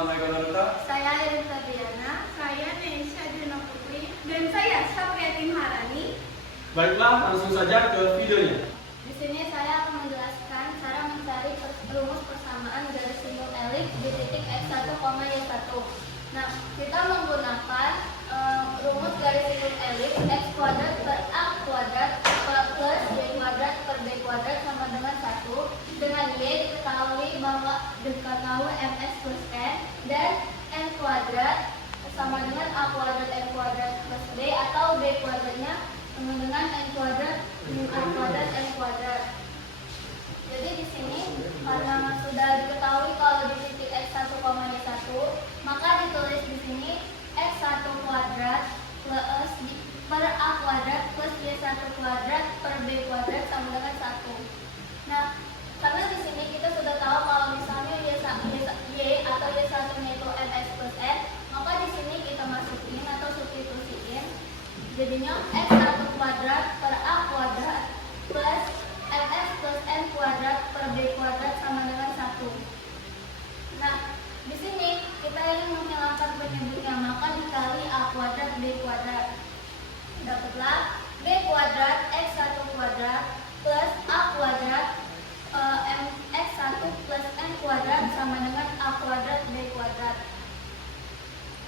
nama Ekonomi. Saya Irin Fabiana. Saya Nesha Dina Putri. Dan saya Sapriati Maharani. Baiklah, langsung saja ke videonya. Di sini saya akan menjelaskan cara mencari rumus persamaan garis simbol elip di titik x1, y1. Nah, kita menggunakan rumus garis simbol elip x kuadrat per a kuadrat plus y kuadrat per b kuadrat sama dengan 1. Dengan y diketahui bahwa ms plus n, dan n kuadrat sama dengan a kuadrat n kuadrat plus b, atau b kuadratnya sama dengan n kuadrat min a kuadrat n kuadrat. Jadi di sini karena sudah diketahui kalau di titik x1, y1, maka ditulis di sini x1 kuadrat plus per a kuadrat plus y1 kuadrat per b kuadrat sama dengan 1. Nah, karena di sini kita sudah tahu kalau misalnya y atau y1-nya itu ms plus n, maka di sini kita masukin atau substitusiin. Jadinya x1 kuadrat per a kuadrat plus ms plus n kuadrat per b kuadrat sama dengan 1. Nah, di sini kita ingin menghilangkan penyebutnya, maka dikali a kuadrat b kuadrat. Dapatlah b kuadrat x1 kuadrat plus a kuadrat x1 plus n kuadrat sama dengan a kuadrat b kuadrat.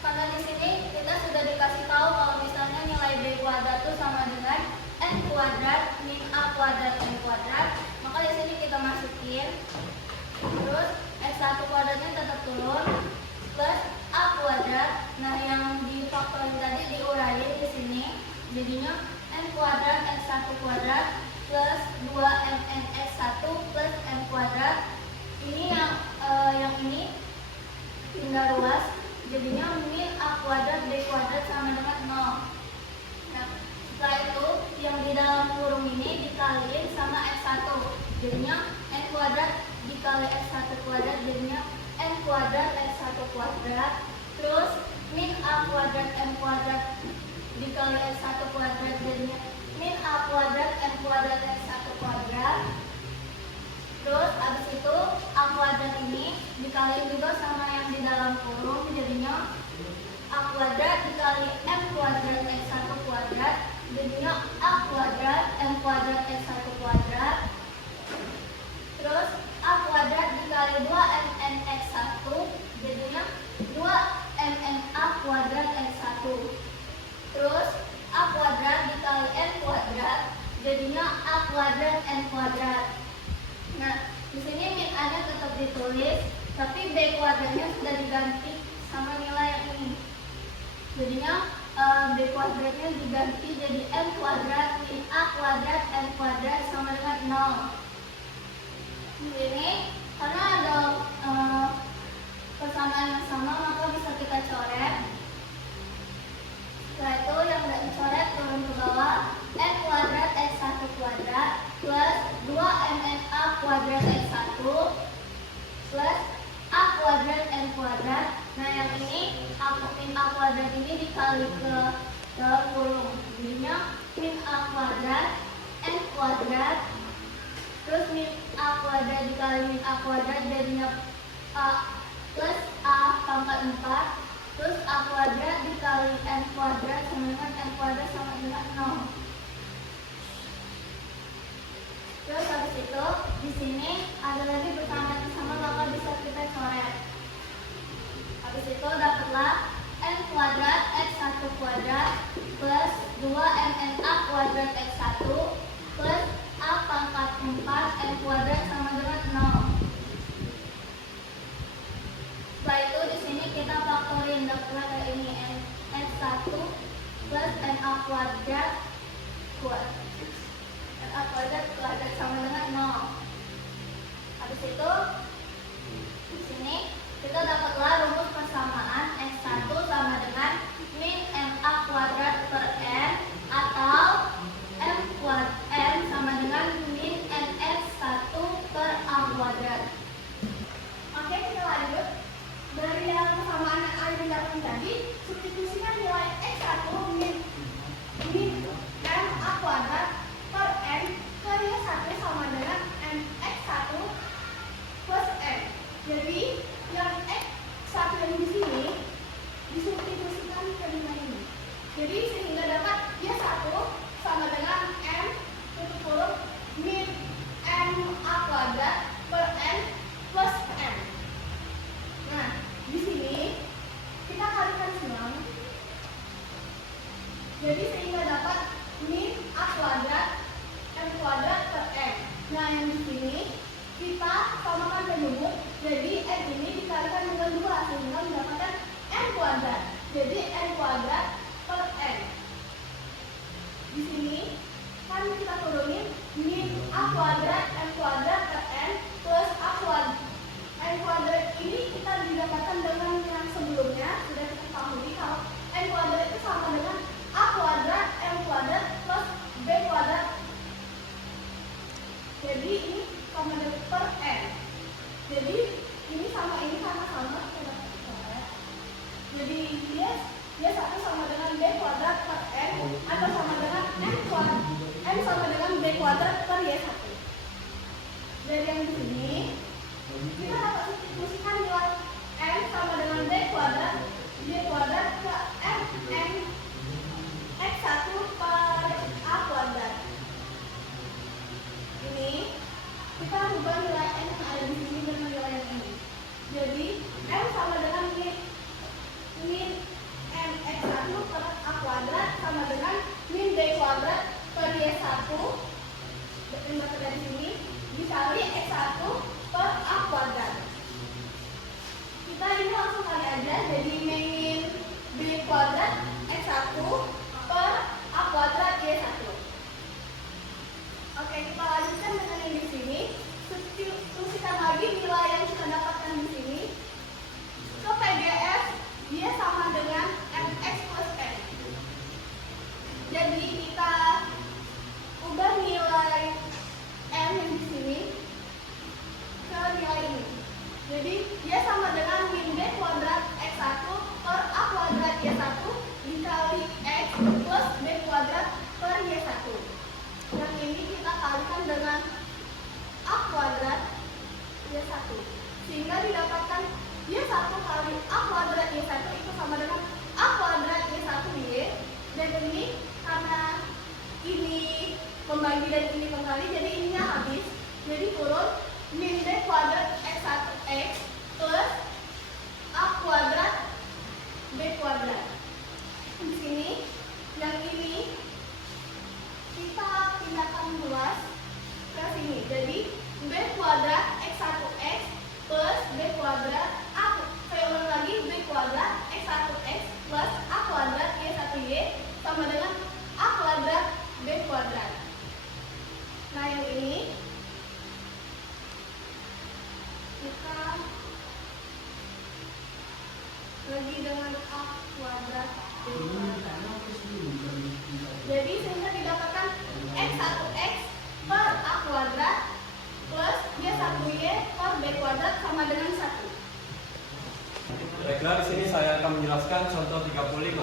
Karena di sini kita sudah dikasih tahu kalau misalnya nilai b kuadrat itu sama dengan n kuadrat min a kuadrat n kuadrat, maka di sini kita masukin. Terus x1 kuadratnya tetap turun plus a kuadrat. Nah, yang difaktorin tadi diuraiin di sini, jadinya n kuadrat x1 kuadrat plus 2mn x1 plus n kuadrat. Ini yang ini pindah ruas, jadinya min a kuadrat b kuadrat sama dengan 0. Nah, setelah itu yang di dalam kurung ini dikaliin sama x1, jadinya n kuadrat dikali x1 kuadrat, jadinya n kuadrat x1 kuadrat. Terus min a kuadrat n kuadrat dikali x1 kuadrat, jadinya min a kuadrat n kuadrat x1 kuadrat. Terus habis itu a kuadrat ini dikali juga sama yang di dalam kurung, jadinya a kuadrat dikali m kuadrat x1 kuadrat, jadinya a kuadrat m kuadrat x1 kuadrat. Terus a kuadrat dikali 2mn x1, jadinya 2mn a kuadrat x1. Terus a kuadrat dikali n kuadrat, jadinya a kuadrat n kuadrat. Nah, di sini min a-nya tetap ditulis, tapi b kuadratnya sudah diganti sama nilai yang ini. Jadinya b kuadratnya diganti jadi n kuadrat min a kuadrat n kuadrat sama dengan 0. Ini karena ada persamaan yang sama, maka bisa kita coret. Setelah itu yang udah dicoret turun ke bawah, n kuadrat x1 kuadrat plus 2mn a kuadrat x1 plus a kuadrat n kuadrat. Nah, yang ini min a kuadrat ini dikali ke dalam kurung, jadinya min a kuadrat n kuadrat terus min a kuadrat dikali min a kuadrat, jadinya a plus a pangkat 4. Terus a kuadrat dikali n kuadrat sama dengan n kuadrat sama dengan 0. Terus habis itu di sini ada lagi persamaan yang sama, maka bisa kita coret. Habis itu dapatlah n kuadrat x1 kuadrat plus 2mn a kuadrat x1 plus a pangkat 4 n kuadrat sama dengan 0. Setelah itu di sini kita faktorin, dapatlah kayak ini n1 plus n a kuadrat kuadrat sama dengan 0. Habis itu di sini kita dapatlah rumus persamaan x1 sama dengan min m a kuadrat per n, atau m sama dengan min n x1 per a kuadrat. Oke, kita lanjut. Dari dalam persamaan yang ada di dalam tadi, substitusikan nilai x1 min m a kuadrat per n ke y1 sama dengan m x1 plus n. Jadi yang x1 Y1 sama dengan B kuadrat per N atau sama dengan N sama dengan B kuadrat per Y1. Dari yang di sini kita dapat substitusikan nilai N sama dengan B kuadrat ke N X1 per A kuadrat. Ini kita rubah nilai N yang ada di sini dengan nilai yang ini. Jadi M sama dengan min N X1 per A kuadrat sama dengan min B kuadrat per Y1 dari sini dikali X1 per A kuadrat. Kita ini langsung kali aja, jadi min B kuadrat X1 per A kuadrat Y1. Oke, kita lanjutkan dengan yang di sini. Substitusikan lagi nilai yang kita dapatkan di sini ke PGS, dia sama dengan MX plus N. Jadi kita ubah nilai M yang di sini ke nilai ini. Jadi dia sama dengan min B kuadrat X1 per A kuadrat Y1 dikali X plus B kuadrat per Y1. Yang ini kita kalikan dengan A kuadrat Y1, sehingga didapatkan Y1 kali A kuadrat Y1 itu sama dengan A kuadrat Y1Y. Dan ini karena ini membagi dan ini mengkali, jadi ininya habis. Jadi turun min B kuadrat X1X plus A kuadrat B kuadrat. Di sini yang ini kita pindahkan luas ke sini. Jadi B kuadrat X1X plus B kuadrat saya ulang lagi, B kuadrat X1X plus A kuadrat Y1Y sama dengan A kuadrat B kuadrat. Nah yang ini kita bagi dengan A kuadrat B kuadrat. Jadi sehingga didapatkan X1X per A kuadrat plus Y1Y per B kuadrat sama dengan 1. Baiklah, di sini saya akan menjelaskan contoh 35.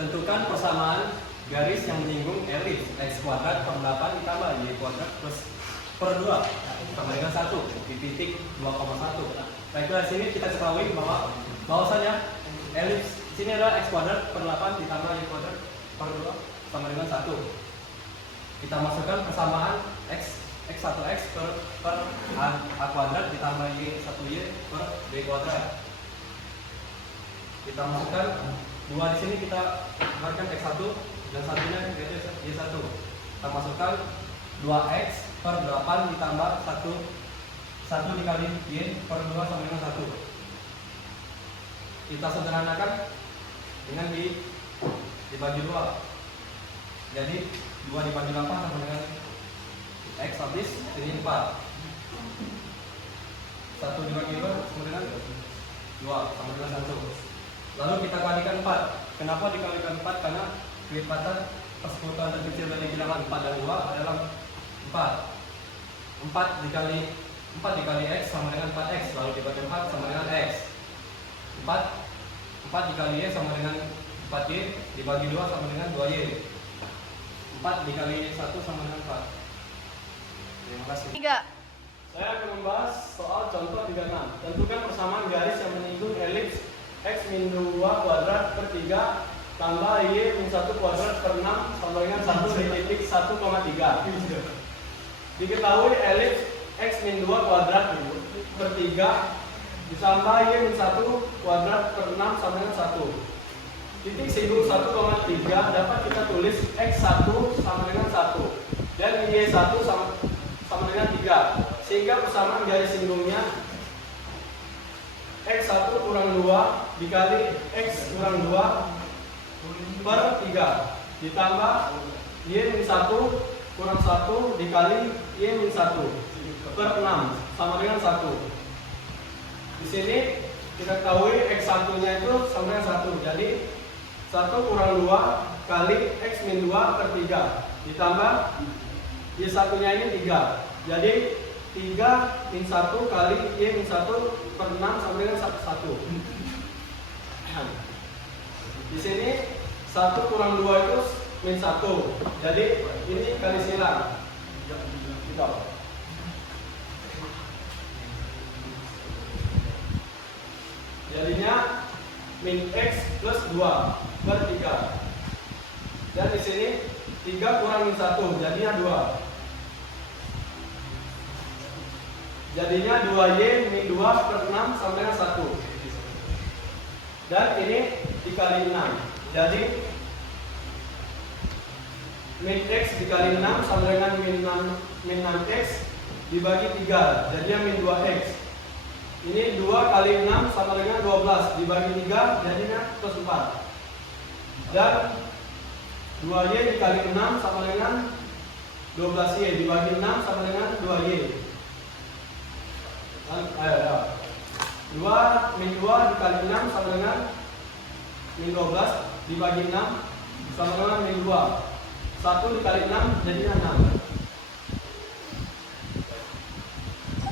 Tentukan persamaan garis yang menyinggung elips X kuadrat per 8 ditambah Y kuadrat plus per 2 sama dengan 1 di titik 2,1. Baiklah, di sini kita ketahui bahwasanya elips sini adalah X kuadrat per 8 ditambah Y kuadrat per 2 sama dengan 1. Kita masukkan persamaan X1X per A kuadrat ditambah Y1Y per B kuadrat. Kita masukkan 2 di sini, kita keluarkan X1 dan satunya yaitu Y1. Kita masukkan 2X per 8 ditambah 1 dikali Y per 2 sama dengan 1. Kita sederhanakan dengan dibagi 2. Jadi 2 dibagi 8 sama dengan X habis, ini 4. 1 dibagi 2 sama dengan 2 sama dengan 1. Lalu kita kalikan 4. Kenapa dikalikan 4? Karena kelipatan persekutuan terkecil dari bilangan 4 dan 2 adalah 4. 4 dikali X sama dengan 4X. Lalu dibagi 4 sama dengan X. 4 dikali Y sama dengan 4Y. Dibagi 2 sama dengan 2Y. 4 dikali 1 sama dengan 4. Terima kasih. 3. Saya akan membahas soal contoh 36. Tentukan persamaan garis yang menyinggung elips X min 2 kuadrat per 3 tambah Y min 1 kuadrat per 6 sama dengan 1 di titik 1,3. Diketahui elips X min 2 kuadrat per 3 ditambah Y min 1 kuadrat per 6 sama dengan 1. Titik singgung 1,3 dapat kita tulis X1 sama dengan 1 dan Y1 sama dengan 3, sehingga persamaan garis singgungnya X1 kurang 2 dikali X kurang 2 per 3 ditambah Y min 1 kurang 1 dikali Y min 1 per 6 sama dengan 1. Di sini kita ketahui X1 nya itu sama dengan 1. Jadi 1 kurang 2 kali X min 2 per 3 ditambah Y1 nya ini 3. Jadi 3 min 1 kali Y min 1 per 6 sama dengan 1. Di sini 1 kurang 2 itu min 1. Jadi ini kali silang. Gitu. Jadinya min X plus 2 per 3. Dan di sini 3 kurang min 1, jadinya 2. Jadinya 2Y min 2 per 6 sama dengan 1. Dan ini dikali 6. Jadi min X dikali 6 sama dengan min 6X dibagi 3. Jadinya min 2X. Ini 2 kali 6 sama dengan 12 dibagi 3 jadinya plus 4. Dan 2Y dikali 6 sama dengan 12Y dibagi 6 sama dengan 2Y. 2 min 2 dikali 6 sama dengan min 12 dibagi 6 sama dengan min 2. 1 dikali 6 jadinya 6.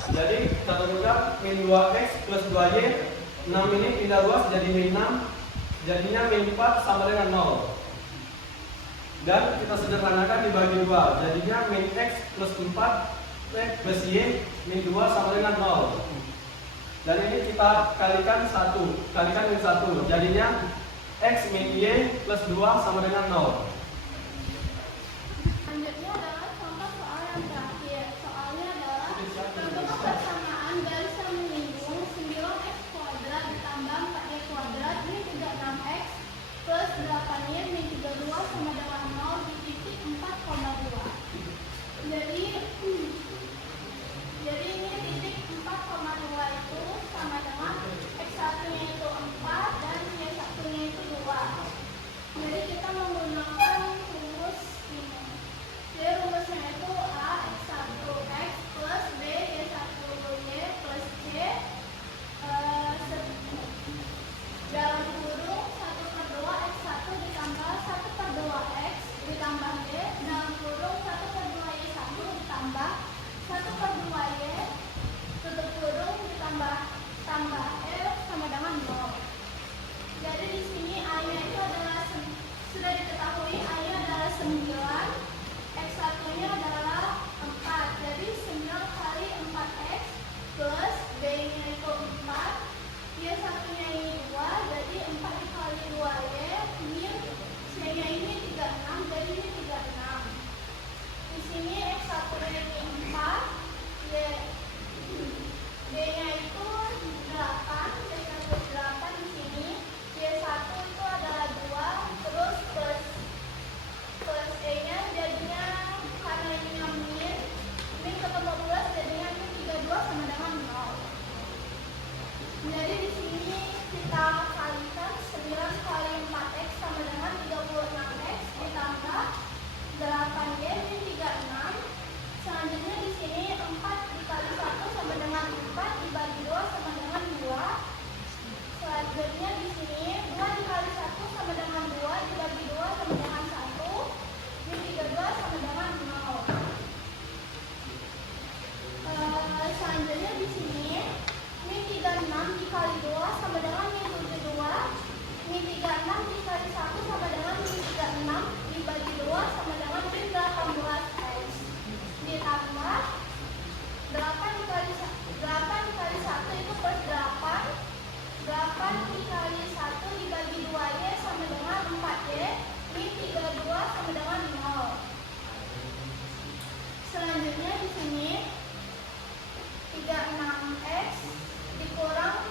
Jadi kita temukan min 2X plus 2Y. 6 ini pindah luas jadi min 6. Jadinya min 4 sama dengan 0. Dan kita sederhanakan dibagi 2. Jadinya min X plus 4 plus Y min 2 sama dengan 0. Dan ini kita kalikan 1, kalikan min 1. Jadinya X min Y plus 2 sama dengan 0. Selanjutnya adalah contoh soal yang terakhir. Soalnya adalah bentuk persamaan garis yang menyinggung 9x kuadrat ditambah 4y kuadrat min 36x plus 8y min 32 sama dengan 0 di titik 4,2. Jadi ini titik 4,2 itu sama dengan x1-nya itu 4 dan y1-nya itu 2. Jadi kita menggunakan rumus ini. Jadi rumusnya itu A x1x plus B y1y plus C dalam kurung 1/2 x1 ditambah 1/2x ditambah B dalam kurung 1/2y1 ditambah 1/2y tutup kurung ditambah F sama dengan 0. Jadi di sini A-nya itu adalah sudah diketahui A-nya adalah 9, X1-nya adalah 4. Jadi 9 kali 4X plus B-nya itu 4, Y1-nya ini 2, jadi 4 dikali 2Y min C-nya ini 36, jadi ini 36. Di sini X1-nya ini 4, B-nya itu 8, Y1 8 di sini. Y1 itu adalah 2, terus plus E-nya jadinya karena ini min ketemu plus jadinya min 32 sama dengan 0. Jadi di sini kita kalikan 9 kali 4x sama dengan 36x ditambah 8y min 36. Selanjutnya di sini 4 dikali 1 sama dengan 4 dibagi 2 sama dengan 2. Selanjutnya di sini 2 dikali 1 sama dengan 2 dibagi 2 sama dengan 1. Min 32 sama dengan 0. Selanjutnya di sini min 36 dikali 2 sama dengan min 72. Min 36 dikali 1 sama dengan min 36 dibagi 2 sama dengan min 18x. Ditambah 8 dikali 1 itu plus 8. 8 dikali 1 dibagi 2y sama dengan 4y. Min 32 sama dengan 0. Selanjutnya di sini 36x dikurang